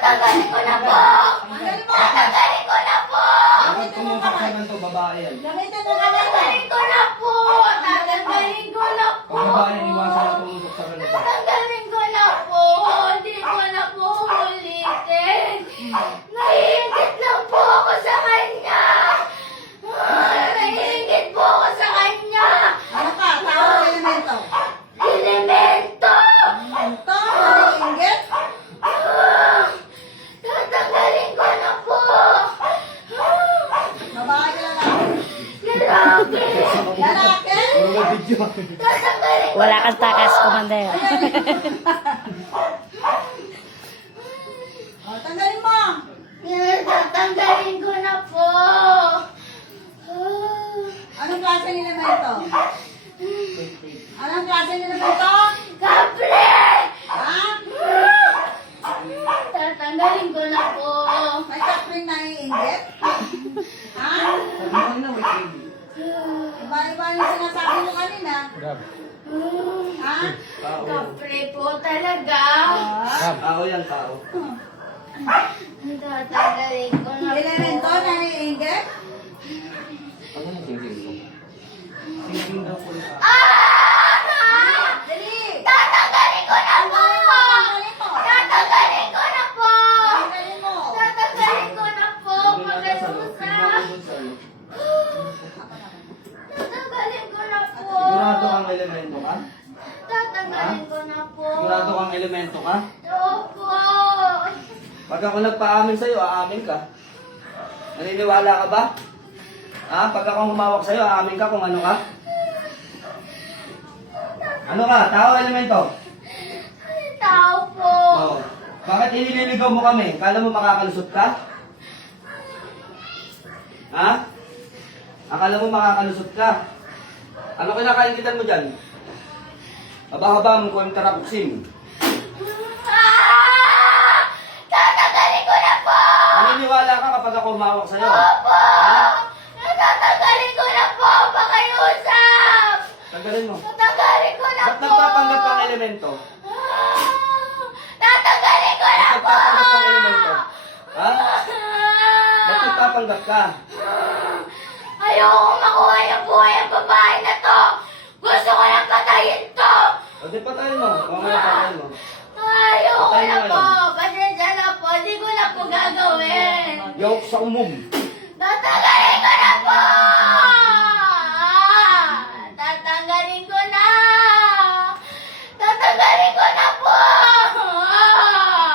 Tatanggalin ko na po! Tanggalin mo! Tatanggalin ko na po! Bakit pumusok naman to, babae yan? Gamitin mo kamay mo! Tatanggalin ko na po! Tatanggalin ko na po! Pag babae, iwasan na pumusok sa ganito. Tatanggalin ko na po! Hindi ko na po ulitin! Naiingit lang po ako sa kanya! Naiingit po ako sa kanya! Ano ka? Tao o elemento? Elemento! Elemento? Naiinggit? Tatanggalin ko na po! Babae ka lang. Lalaki! Lalaki? Puro ka video. Tatanggalin ko Wala na kang po! takas, Commander. O, tanggalin mo! Tatanggalin ko na po! Anong klase ng elemento? Anong klase ng elemento? Kapre! Ha? Tatanggalin ko na po! May kapring naiinggit? Ha? Sabi mo kanina, may baby. Iba-iba yung sinasabi mo kanina. Ha? Tao. Kapre po talaga! Ah? Tao yan, tao. Tatanggalin ko na po! Elemento naiinggit? Ano yung tingin mo? Tingin daw po yung tao. Ah! Dali! Tatanggalin ko na po! Tanggalin mo! Tatanggalin ko na po! Tanggalin mo! Tatanggalin ko na po! Pagkalusa! Tatanggalin ko na po! Sigurado kang elemento ka? Tatanggalin ko na po! Sigurado kang elemento ka? Opo! Pag ako nagpaamin sa'yo, aamin ka. Naniniwala ka ba? Ha? Pag ako humawak sa'yo, aamin ka kung ano ka? Ano ka? Tao o elemento? Tao po! Oo. Bakit inililigaw mo kami? Kala mo makakalusot ka? Ha? Akala mo makakalusot ka? Ano kinakaingitan mo dyan? Haba-haba mo kung tarapuksin. Ah! Tatanggalin ko na po! Naniniwala ka kapag ako humawak sa'yo? Opo! Ha? Tatanggalin ko na po! Pakiusap! Tanggalin mo. Tatanggalin ko na Ba't po! nagpapanggap kang elemento? Ah! Tatanggalin ko na Ba't po! nagpapanggap kang elemento? Ha? Ba't nagpapanggap ka? Ayoko makuha yung buhay ang babae na to! Gusto ko nang patayin to! O di patayin mo. Mamaya patayin mo. Ayoko Patayin na mo po! ngayon. Pasensya na po! Di ko na po gagawin! Yok sa umum. Tatanggalin ko na po! Tatanggalin ko na! Tatanggalin ko na po!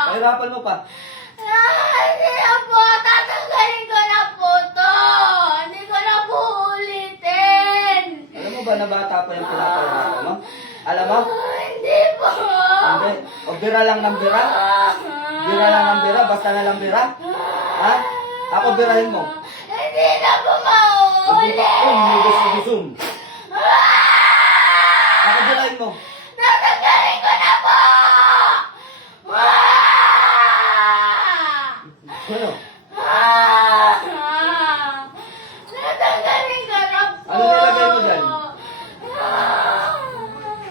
Pahirapan mo pa. Hindi na po! Tatanggalin ko na po to! Hindi ko na po ulitin! Alam mo ba na bata pa yung pinapahirapan mo? Alam mo? Hindi po! Hindi. O bira lang ng bira? Bira lang ng bira? Basta na lang bira? Ha? Ako birahin mo. Hindi na po O mauulit! gusum. Ako birahin mo. Tatanggalin ko na po! Ano? Tatanggalin ko na po! Ano nilagay mo dyan?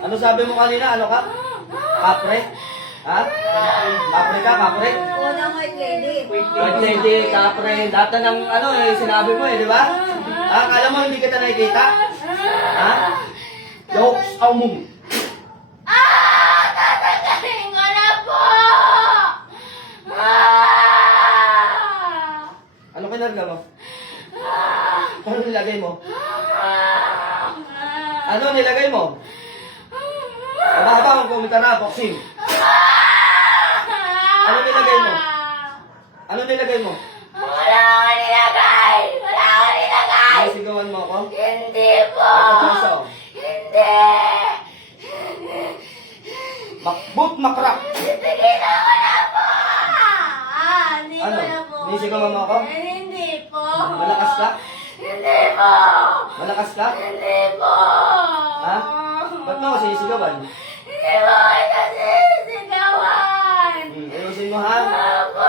Ano sabi mo kanina? Ano ka? Kapre? Ha? Kapre ka? Kapre? Unang white lady. White lady, kapre. Lahat na ng ano eh, sinabi mo eh, di ba? Ha? Kala mo hindi kita nakikita? Ha? Jokes ang mum. Tatanggalin ko na po! Ano kinarga mo? Ano nilagay mo? Ano nilagay mo? Haba-haba kung kumita na, boxing. Ano nilagay mo? Ano nilagay mo? Wala akong nilagay! Wala akong nilagay! Nasigawan mo ako? Hindi po! Nagpapaso? Hindi! Makbut makrak! Tigilan ko na po! Hindi Ano? ko na po. Nisigawan mo ako? Hindi po. Malakas ka? Hindi po. Malakas ka? Hindi po. Ha? Ba't mo ako sinisigawan? Hindi po kita sisigawan. Ayusin mo ha? Opo.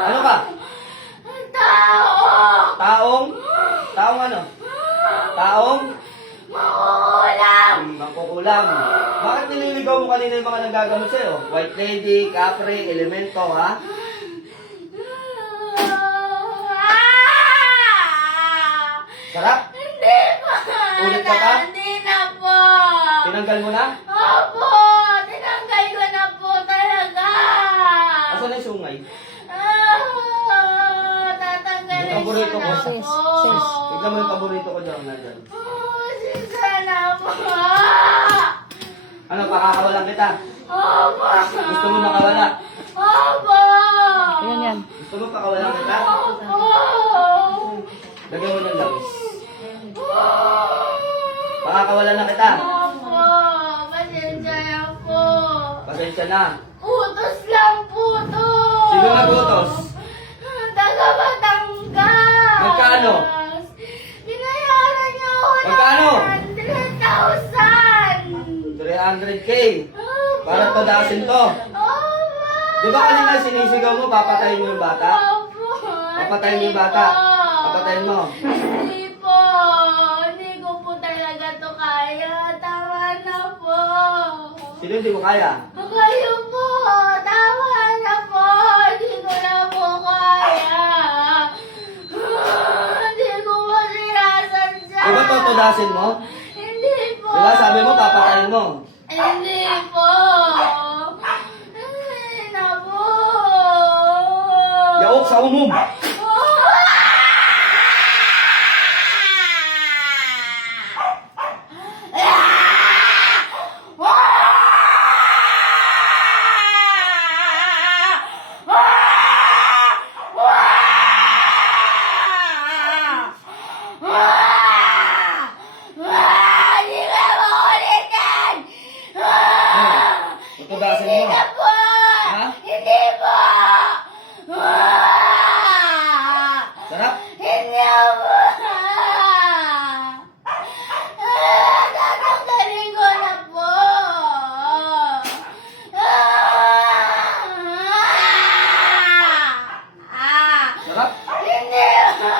Ano ka? Tao. Taong? Taong ano? Taong? Makukulam. Mangkukulam. Bakit nililigaw mo kanino yung mga nagagamot sa'yo. White Lady, Capri, Elemento, ha? Sarap? Hindi pa. Ulit ka pa? Hindi na po. Tinanggal mo na? Opo, tinanggal ko na po talaga. Asan na yung sungay? Tatanggalin Yung paborito ko ko, na sis, po. Tignan mo yung paborito ko dyan. Nandyan. Sana po. Ano, pakakawalan kita? Opo. Gusto mo makawala? Opo. Yan. Gusto mo pakawalan kita? Opo. Lagyan mo ng langis. Pakakawalan na kita. Opo. Pasensya na po. Pasensya na. Utos lang po to. Sino nag-utos? Taga Batangas. Magkano? Binayaran niyo ako ng Magkano? 100,000. 300K. Para tudasin to. Opo. Di ba kanina sinisigaw mo, papatayin mo yung bata? Opo. Papatayin mo yung bata? Papatayin mo. Hindi po. Hindi ko po talaga to kaya. Tama na po. Sino hindi mo kaya? Kayo po. Tama na po. Hindi ko na po kaya. Hindi ko po sinasadya. Di ba tutudasin mo? Hindi po. Di ba sabi mo, papatayin mo? Hindi po. Hindi na po. Yaok sa umum. Hindi ka makulitin! Tutudasin Hindi mo. na po! Ha? Hindi po! Sarap? Hindi po! Tatanggalin ko na po! Sarap? Hindi po!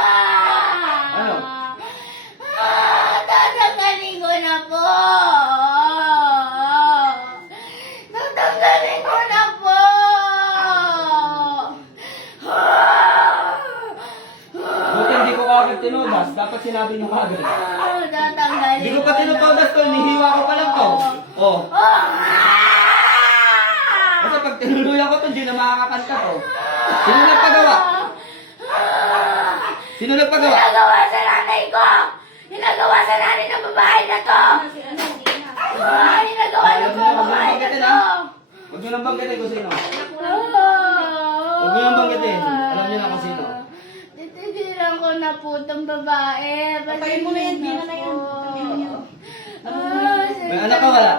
Ano? Tatanggalin ko na po! Tatanggalin ko na po! Buti hindi ko kagad tinudas. Dapat sinabi nyo kagad. Tatanggalin Hindi ko pa tinutodas to. Nihiwa ko pa lang to. Oh. Kasi pag tinuluyan ko to, hindi na makakakanta to. Sino nagpagawa? Sino nagpagawa? Ginagawa sa nanay ko! Ginagawa sa nanay ng babae na to! Ginagawa na po ang babae na to! Huwag nyo nang banggitin kung sino. Huwag nyo nang banggitin. Alam nyo na kung sino. Titigilan ko na po itong babae. Patayin mo na yan, di na yan. May anak ka wala?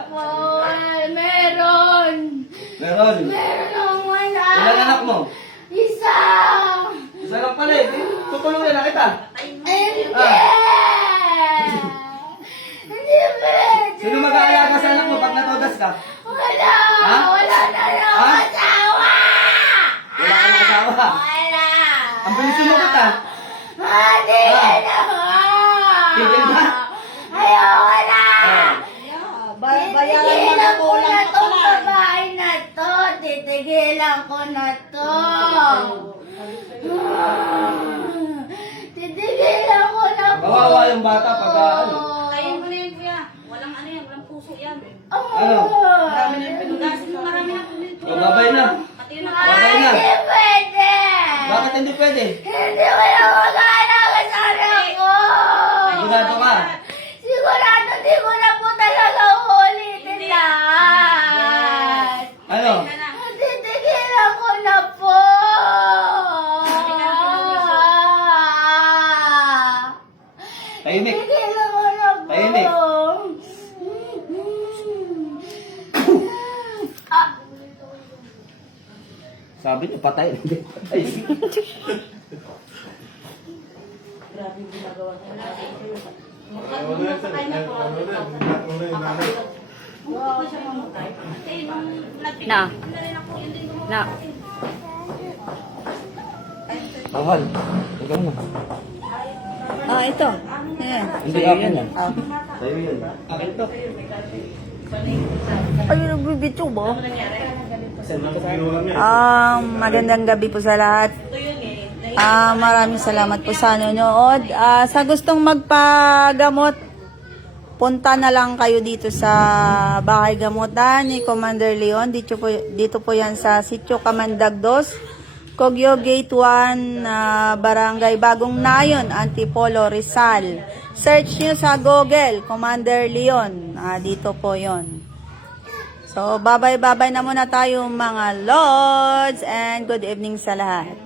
Meron! Meron. Meron akong anak! Ilan anak mo? Isa! Isa lang pala eh. Tutulungan na kita. Hindi! Hindi pwede! Sino mag-aalaga sa anak mo pag natudas ka? Wala! Ha? Wala na lang Ha? asawa! Wala ka ng asawa. Wala! Ang bilis sumagot ah. Tigil Ha? na! Tigil na? Ayoko na! Ah. Bayaran mo Titigilan na ko kulang na ka tong pala. babae na to! Titigilan ko na to! Titigilan ko na po! Kawawa yung bata pag ano. Kain mo na yan, kuya. Walang ano yan, walang puso yan. Ano? Marami na yung pinugasin mo, marami na pinito. O, babay na. Pati na. Babay na. Hindi pwede! Bakit hindi pwede? Hindi ko na mag-aalaga sa anak ko! Sigurado ka? Sigurado di ko na po talaga ulitin lahat! Ano? Titigilan ko na po! Tahimik. Titigilan ko na po! Tahimik. Ah, Sabi niyo, patay. Hindi patay. Grabe yung ginagawa niya. Na. Na. Mahal. Ikaw na. Ah, ito. Ayan. Hindi ako yan. Ah. Sa'yo yun. Akin to. Ay, nagbibidyo ba? Ano nangyari? Magandang gabi po sa lahat. Ito yun eh. Maraming salamat po sa nanonood. Sa gustong magpagamot, punta na lang kayo dito sa Bahay Gamutan ni Commander Leon. Dito po yan sa Sitio Kamandag 2, Cogyo Gate 1, Barangay Bagong Nayon, Antipolo, Rizal. Search nyo sa Google, Commander Leon. Dito po yon. So, babay-babay na muna tayo mga lords and good evening sa lahat.